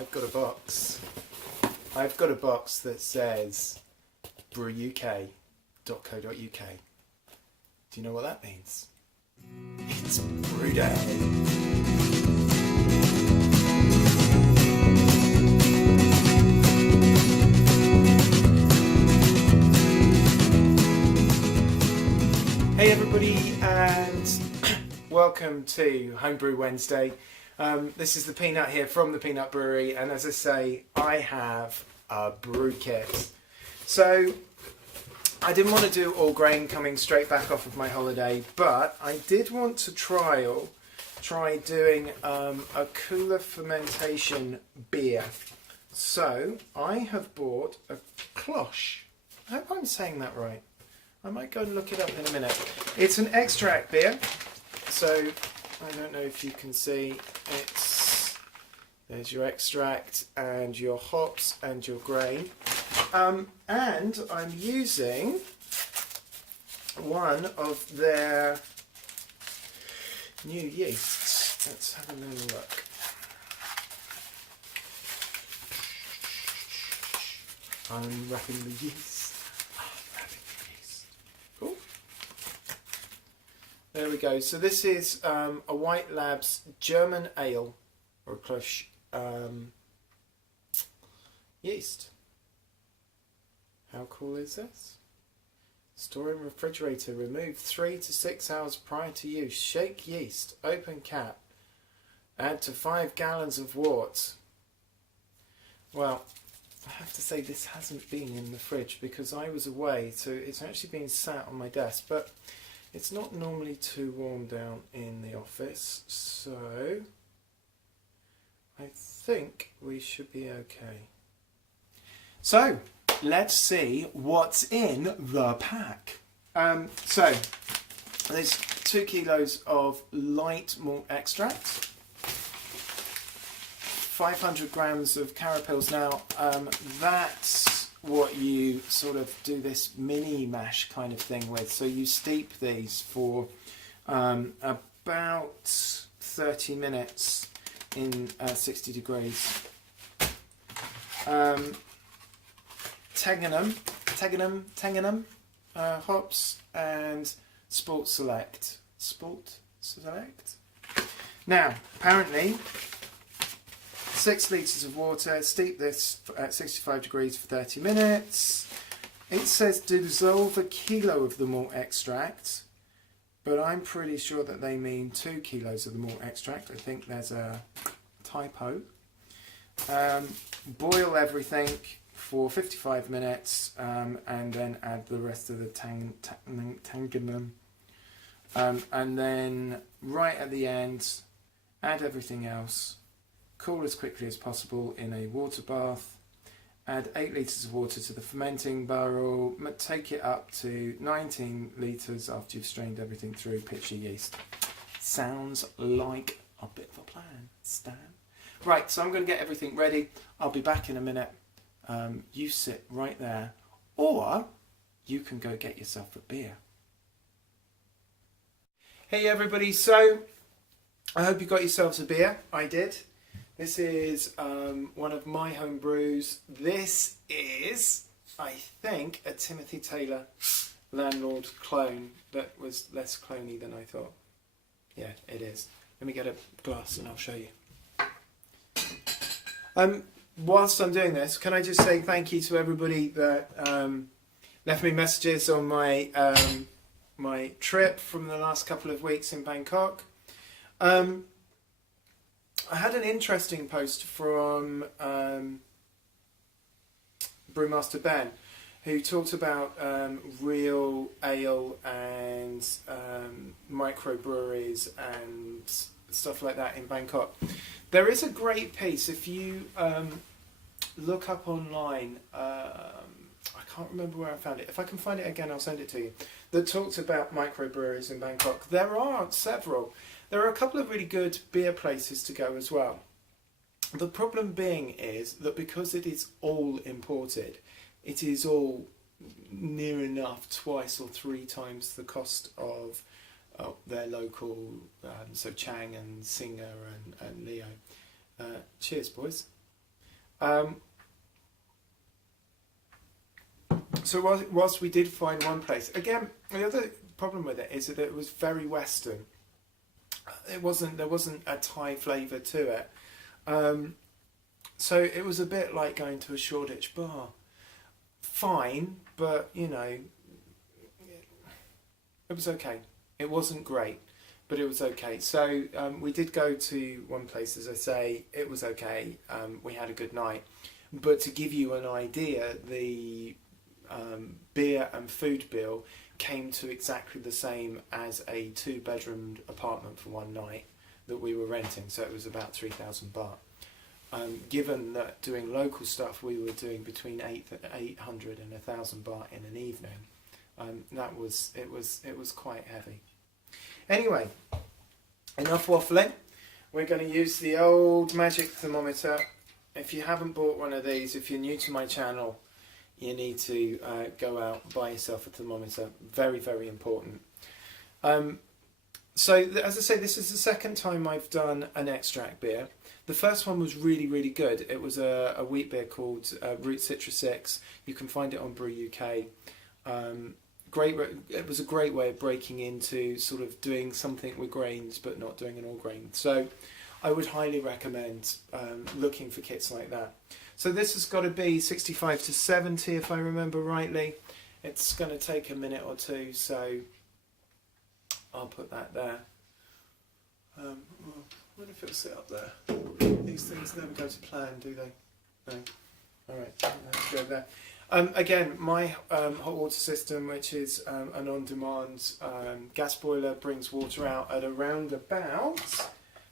I've got a box. I've got a box that says brewuk.co.uk. Do you know what that means? It's brew day. Hey everybody, and welcome to Homebrew Wednesday. This is the Peanut here from the Peanut Brewery, and as I say, I have a brew kit. So I didn't want to do all grain coming straight back off of my holiday, but I did want to try doing a cooler fermentation beer. So I have bought a cloche. I hope I'm saying that right. I might go and look it up in a minute. It's an extract beer, so I don't know if you can see. There's your extract and your hops and your grain, and I'm using one of their new yeasts. Let's have a little look. Unwrapping the yeast. Cool. There we go. So this is a White Labs German ale, or a cloche yeast. How cool is this? Store in refrigerator. Remove 3 to 6 hours prior to use. Shake yeast. Open cap. Add to 5 gallons of wort. Well, I have to say this hasn't been in the fridge because I was away, so it's actually been sat on my desk, but it's not normally too warm down in the office, so I think we should be okay. So let's see what's in the pack. So there's 2 kilos of light malt extract, 500 grams of carapils. Now that's what you sort of do this mini mash kind of thing with. So you steep these for about 30 minutes in 60 degrees. Tangenum hops and Sport Select. Now, apparently, 6 litres of water, steep this at 65 degrees for 30 minutes. It says dissolve a kilo of the malt extract, but I'm pretty sure that they mean 2 kilos of the malt extract. I think there's a typo. Boil everything for 55 minutes and then add the rest of the tangenum. And then right at the end, add everything else. Cool as quickly as possible in a water bath. Add 8 litres of water to the fermenting barrel. Take it up to 19 litres after you've strained everything through. Pitch your yeast. Sounds like a bit of a plan, Stan. Right, so I'm going to get everything ready. I'll be back in a minute. You sit right there, or you can go get yourself a beer. Hey everybody, so I hope you got yourselves a beer. I did. This is one of my home brews. This is, I think, a Timothy Taylor Landlord clone that was less cloney than I thought. Yeah, it is. Let me get a glass and I'll show you. Whilst I'm doing this, can I just say thank you to everybody that left me messages on my my trip from the last couple of weeks in Bangkok. I had an interesting post from Brewmaster Ben, who talked about real ale and microbreweries and stuff like that in Bangkok. There is a great piece if you look up online. I can't remember where I found it. If I can find it again, I'll send it to you. That talks about microbreweries in Bangkok. There are several. There are a couple of really good beer places to go as well. The problem being is that because it is all imported, it is all near enough 2 or 3 times the cost of their local, so Chang and Singer and Leo. Cheers, boys. So whilst we did find one place, again, the other problem with it is that it was very Western. There wasn't a Thai flavour to it. So it was a bit like going to a Shoreditch bar. Fine, but you know, it was okay. It wasn't great, but it was okay. So we did go to one place, as I say. It was okay. We had a good night. But to give you an idea, the beer and food bill came to exactly the same as a 2-bedroom apartment for one night that we were renting. So it was about 3,000 baht. Given that doing local stuff, we were doing between 800 and 1,000 baht in an evening. It was quite heavy. Anyway, enough waffling. We're going to use the old magic thermometer. If you haven't bought one of these, if you're new to my channel, you need to go out and buy yourself a thermometer. Very, very important. So, as I say, this is the second time I've done an extract beer. The first one was really, really good. It was a wheat beer called Root Citra 6. You can find it on Brew UK. It was a great way of breaking into sort of doing something with grains but not doing an all grain. So I would highly recommend looking for kits like that. So this has got to be 65 to 70 if I remember rightly. It's going to take a minute or two, so I'll put that there. I wonder if it'll sit up there. These things never go to plan, do they? No. Alright, let's go there. Again, my hot water system, which is an on-demand gas boiler, brings water out at around about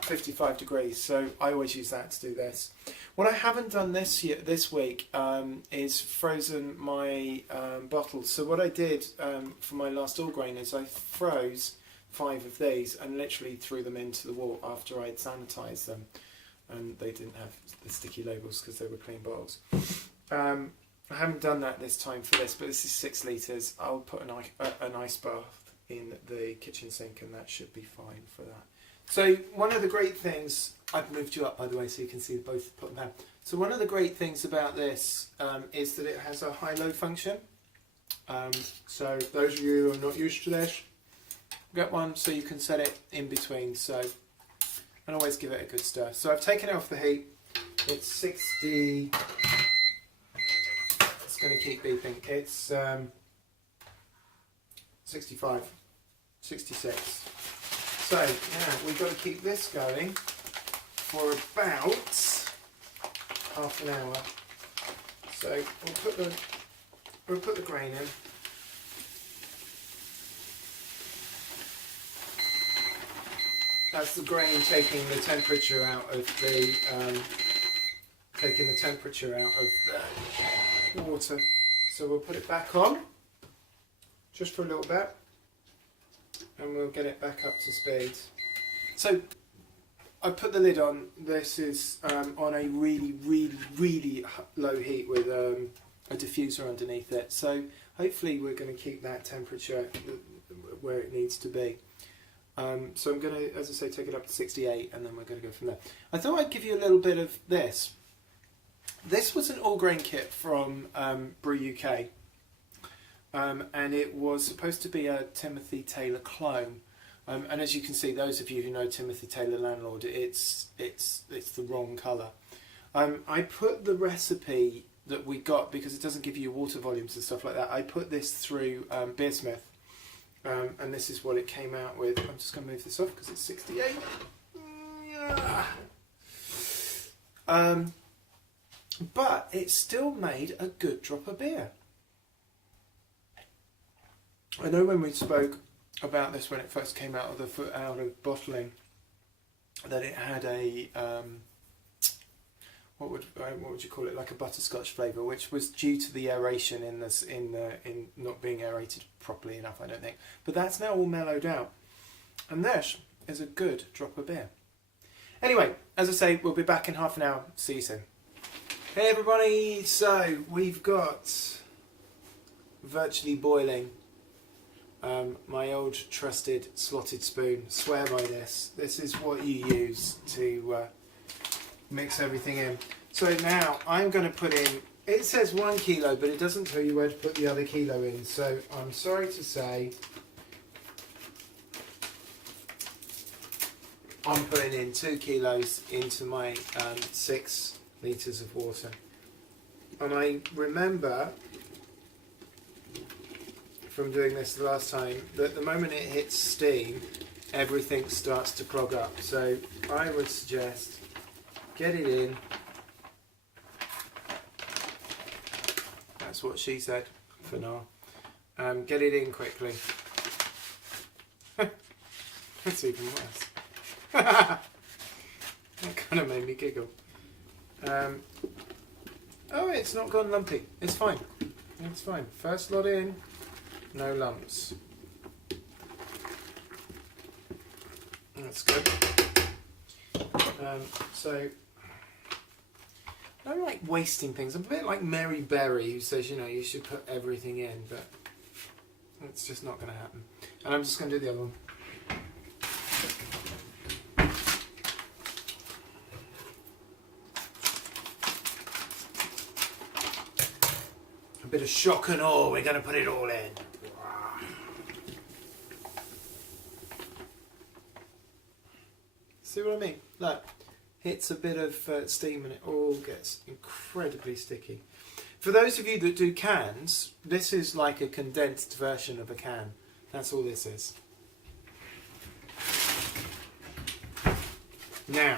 55 degrees, so I always use that to do this. What I haven't done this week is frozen my bottles. So what I did for my last all grain is I froze 5 of these and literally threw them into the water after I'd sanitised them, and they didn't have the sticky labels because they were clean bottles. I haven't done that this time for this, but this is 6 litres. I'll put an ice bath in the kitchen sink and that should be fine for that. So one of the great things, I've moved you up by the way so you can see both put them down. So one of the great things about this is that it has a high-low function. So those of you who are not used to this, get one so you can set it in between. So, and always give it a good stir. So I've taken it off the heat. It's 60. It's going to keep beeping. It's 65, 66. So yeah, we've got to keep this going for about half an hour. So we'll put the grain in. That's the grain taking the temperature out of the water. So we'll put it back on just for a little bit, and we'll get it back up to speed. So I put the lid on. This is on a really, really, really low heat with a diffuser underneath it. So hopefully we're going to keep that temperature where it needs to be. So I'm going to, as I say, take it up to 68 and then we're going to go from there. I thought I'd give you a little bit of this. This was an all-grain kit from Brew UK. And it was supposed to be a Timothy Taylor clone. And as you can see, those of you who know Timothy Taylor Landlord, it's the wrong colour. I put the recipe that we got, because it doesn't give you water volumes and stuff like that, I put this through Beersmith. And this is what it came out with. I'm just going to move this off because it's 68. But it still made a good drop of beer. I know when we spoke about this when it first came out of bottling, that it had a what would you call it, like a butterscotch flavour, which was due to the aeration in not being aerated properly enough, I don't think. But that's now all mellowed out, and this is a good drop of beer. Anyway, as I say, we'll be back in half an hour. See you soon. Hey everybody, so we've got virtually boiling. My old trusted slotted spoon. Swear by this. This is what you use to mix everything in. So now I'm going to put in, it says 1 kilo, but it doesn't tell you where to put the other kilo in. So I'm sorry to say, I'm putting in 2 kilos into my 6 litres of water. And I remember from doing this the last time that the moment it hits steam, everything starts to clog up. So I would suggest get it in. That's what she said for now. Get it in quickly. That's even worse. That kind of made me giggle. Oh, it's not gone lumpy. It's fine. It's fine. First lot in, no lumps. That's good. So, I don't like wasting things. I'm a bit like Mary Berry, who says, you know, you should put everything in, but it's just not going to happen. And I'm just going to do the other one. A bit of shock and awe. We're going to put it all in. See what I mean? Look, hits a bit of steam and it all gets incredibly sticky. For those of you that do cans, this is like a condensed version of a can. That's all this is. Now,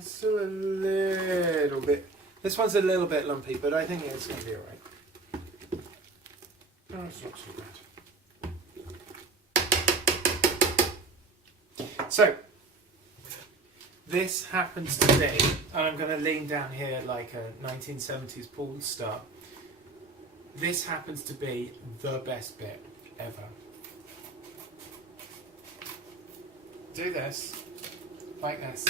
still a little bit. This one's a little bit lumpy, but I think it's going to be alright. No, it's not too bad. So, this happens to be, and I'm going to lean down here like a 1970s pool star. This happens to be the best bit ever. Do this, like this.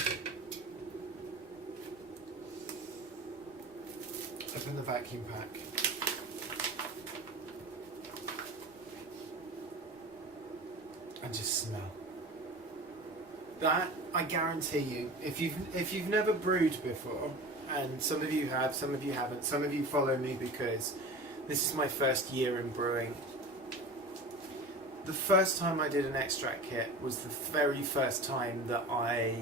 Open the vacuum pack. And just smell. That, I guarantee you, if you've never brewed before, and some of you have, some of you haven't, some of you follow me because this is my first year in brewing. The first time I did an extract kit was the very first time that I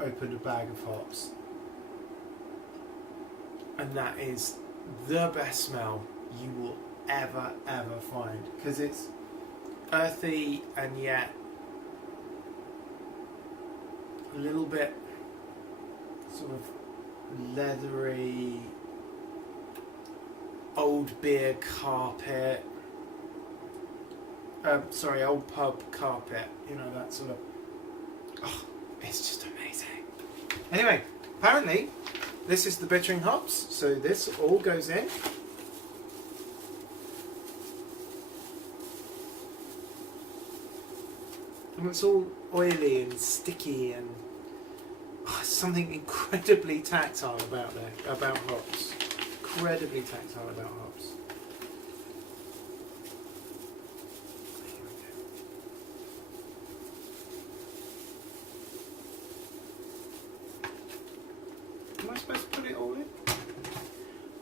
opened a bag of hops. And that is the best smell you will ever find, because it's earthy and yet a little bit sort of leathery, old beer carpet, old pub carpet, you know, that sort of, oh, it's just amazing. Anyway, apparently this is the bittering hops, so this all goes in. And it's all oily and sticky and something incredibly tactile about hops. Incredibly tactile about hops. Am I supposed to put it all in?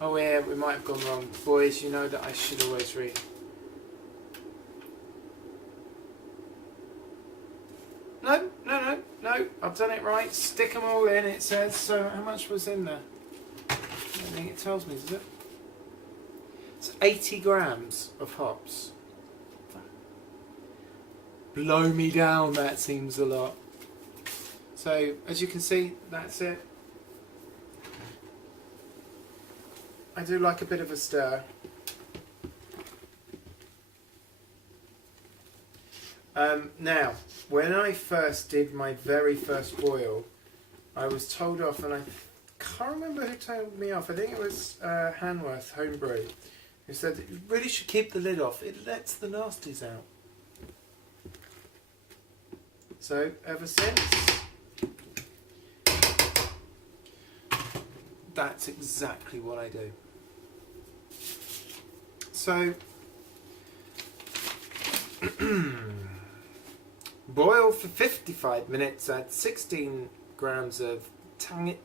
Oh yeah, we might have gone wrong. Boys, you know that I should always read. No, I've done it right. Stick them all in, it says. So how much was in there? I don't think it tells me, does it? It's 80 grams of hops. Blow me down, that seems a lot. So, as you can see, that's it. I do like a bit of a stir. Now, when I first did my very first boil, I was told off, and I can't remember who told me off. I think it was Hanworth, Homebrew, who said that you really should keep the lid off. It lets the nasties out. So, ever since, That's exactly what I do. So, boil for 55 minutes, add 16 grams of tetnang.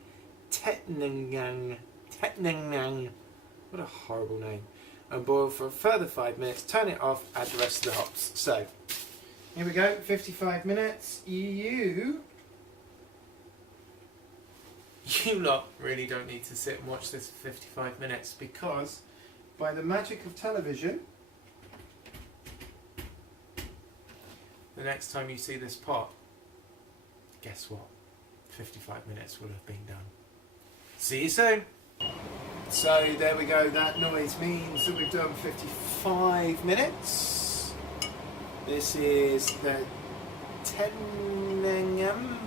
What a horrible name. And boil for a further 5 minutes, turn it off, add the rest of the hops. So, here we go, 55 minutes. You lot really don't need to sit and watch this for 55 minutes, because by the magic of television, the next time you see this pot, guess what? 55 minutes will have been done. See you soon. So there we go, that noise means that we've done 55 minutes. This is the Tennengham.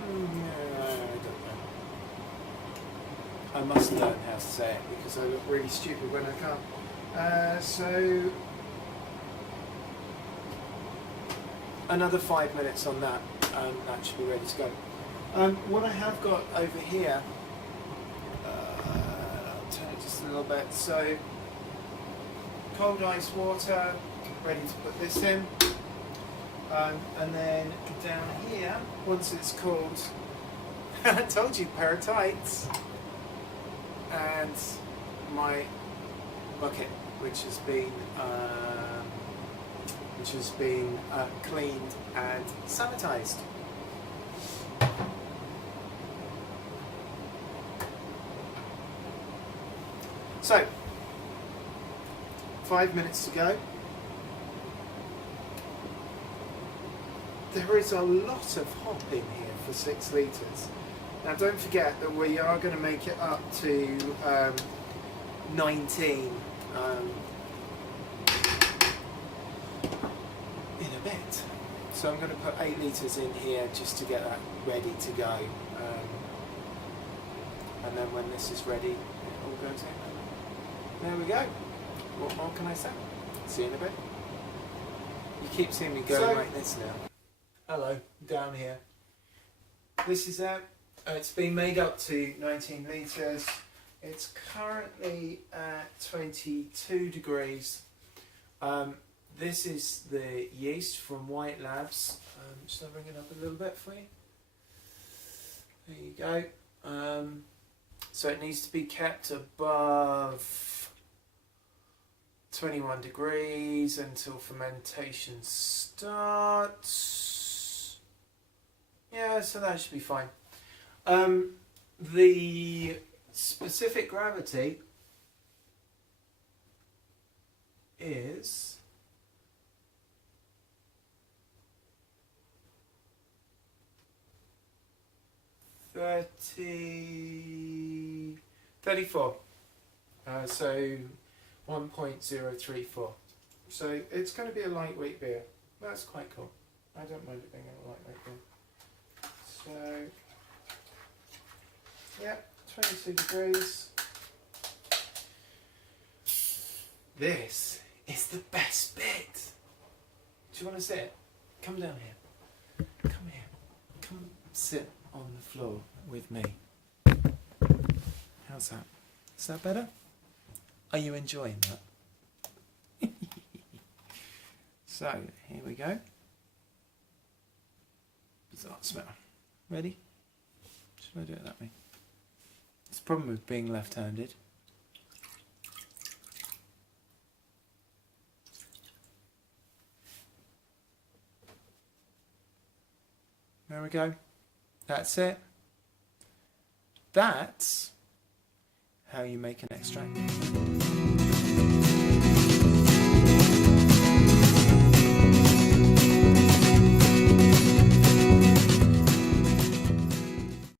I must learn how to say it because I look really stupid when I can't. So another 5 minutes on that, and that should be ready to go. What I have got over here, I'll turn it just a little bit. So cold ice water, ready to put this in, and then down here, once it's cooled, I told you, pair of tights. And my bucket, which has been cleaned and sanitized. So, 5 minutes to go. There is a lot of hop in here for 6 litres. Now don't forget that we are going to make it up to 19 in a bit. So I'm going to put 8 litres in here just to get that ready to go. And then when this is ready, it all goes in. There we go. What more can I say? See you in a bit. You keep seeing me going like this now. Hello, down here. This is out. It's been made up to 19 litres. It's currently at 22 degrees. This is the yeast from White Labs. Shall I bring it up a little bit for you? There you go. So it needs to be kept above 21 degrees until fermentation starts. Yeah, so that should be fine. The specific gravity is 34. So 1.034. So it's going to be a lightweight beer. That's quite cool. I don't mind it being a lightweight beer. So yeah, 22 degrees. This is the best bit. Do you want to sit? Come down here. Come here. Come sit on the floor with me. How's that? Is that better? Are you enjoying that? So, here we go. Bizarre smell. Ready? Should I do it that way? It's a problem with being left-handed. There we go. That's it. That's how you make an extract.